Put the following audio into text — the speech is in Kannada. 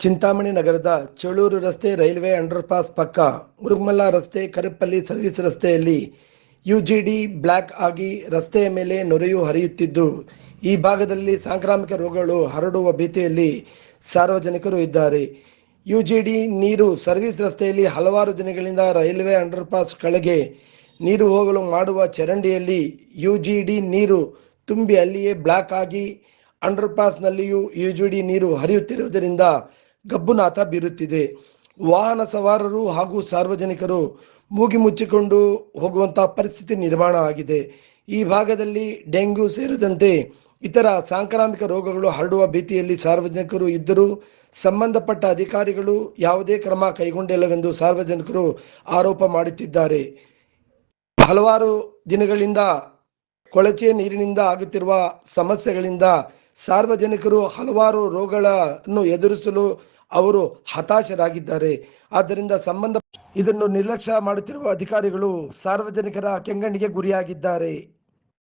ಚಿಂತಾಮಣಿ ನಗರದ ಚೇಳೂರು ರಸ್ತೆ ರೈಲ್ವೆ ಅಂಡರ್ಪಾಸ್ ಪಕ್ಕ ಮುರುಗಮಲ್ಲ ರಸ್ತೆ ಕರಪಲ್ಲಿ ಸರ್ವಿಸ್ ರಸ್ತೆಯಲ್ಲಿ ಯುಜಿಡಿ ಬ್ಲಾಕ್ ಆಗಿ ರಸ್ತೆಯ ಮೇಲೆ ನೊರೆಯು ಹರಿಯುತ್ತಿದ್ದು, ಈ ಭಾಗದಲ್ಲಿ ಸಾಂಕ್ರಾಮಿಕ ರೋಗಗಳು ಹರಡುವ ಭೀತಿಯಲ್ಲಿ ಸಾರ್ವಜನಿಕರು ಇದ್ದಾರೆ. ಯುಜಿಡಿ ನೀರು ಸರ್ವಿಸ್ ರಸ್ತೆಯಲ್ಲಿ ಹಲವಾರು ದಿನಗಳಿಂದ ರೈಲ್ವೆ ಅಂಡರ್ಪಾಸ್ ಕೆಳಗೆ ನೀರು ಹೋಗಲು ಮಾಡುವ ಚರಂಡಿಯಲ್ಲಿ ಯುಜಿಡಿ ನೀರು ತುಂಬಿ ಅಲ್ಲಿಯೇ ಬ್ಲಾಕ್ ಆಗಿ ಅಂಡರ್ಪಾಸ್ನಲ್ಲಿಯೂ ಯುಜಿಡಿ ನೀರು ಹರಿಯುತ್ತಿರುವುದರಿಂದ ಗಬ್ಬುನಾಥ ಬೀರುತ್ತಿದೆ. ವಾಹನ ಸವಾರರು ಹಾಗೂ ಸಾರ್ವಜನಿಕರು ಮೂಗಿ ಮುಚ್ಚಿಕೊಂಡು ಹೋಗುವಂತಹ ಪರಿಸ್ಥಿತಿ ನಿರ್ಮಾಣ ಆಗಿದೆ. ಈ ಭಾಗದಲ್ಲಿ ಡೆಂಗ್ಯೂ ಸೇರಿದಂತೆ ಇತರ ಸಾಂಕ್ರಾಮಿಕ ರೋಗಗಳು ಹರಡುವ ಭೀತಿಯಲ್ಲಿ ಸಾರ್ವಜನಿಕರು ಇದ್ದರೂ ಸಂಬಂಧಪಟ್ಟ ಅಧಿಕಾರಿಗಳು ಯಾವುದೇ ಕ್ರಮ ಕೈಗೊಂಡಿಲ್ಲವೆಂದು ಸಾರ್ವಜನಿಕರು ಆರೋಪ ಮಾಡುತ್ತಿದ್ದಾರೆ. ಹಲವಾರು ದಿನಗಳಿಂದ ಕೊಳಚೆ ನೀರಿನಿಂದ ಆಗುತ್ತಿರುವ ಸಮಸ್ಯೆಗಳಿಂದ ಸಾರ್ವಜನಿಕರು ಹಲವಾರು ರೋಗಗಳನ್ನು ಎದುರಿಸಲು ಅವರು ಹತಾಶರಾಗಿದ್ದಾರೆ. ಆದ್ದರಿಂದ ಇದನ್ನು ನಿರ್ಲಕ್ಷ್ಯ ಮಾಡುತ್ತಿರುವ ಅಧಿಕಾರಿಗಳು ಸಾರ್ವಜನಿಕರ ಕೆಂಗಣ್ಣಿಗೆ ಗುರಿಯಾಗಿದ್ದಾರೆ.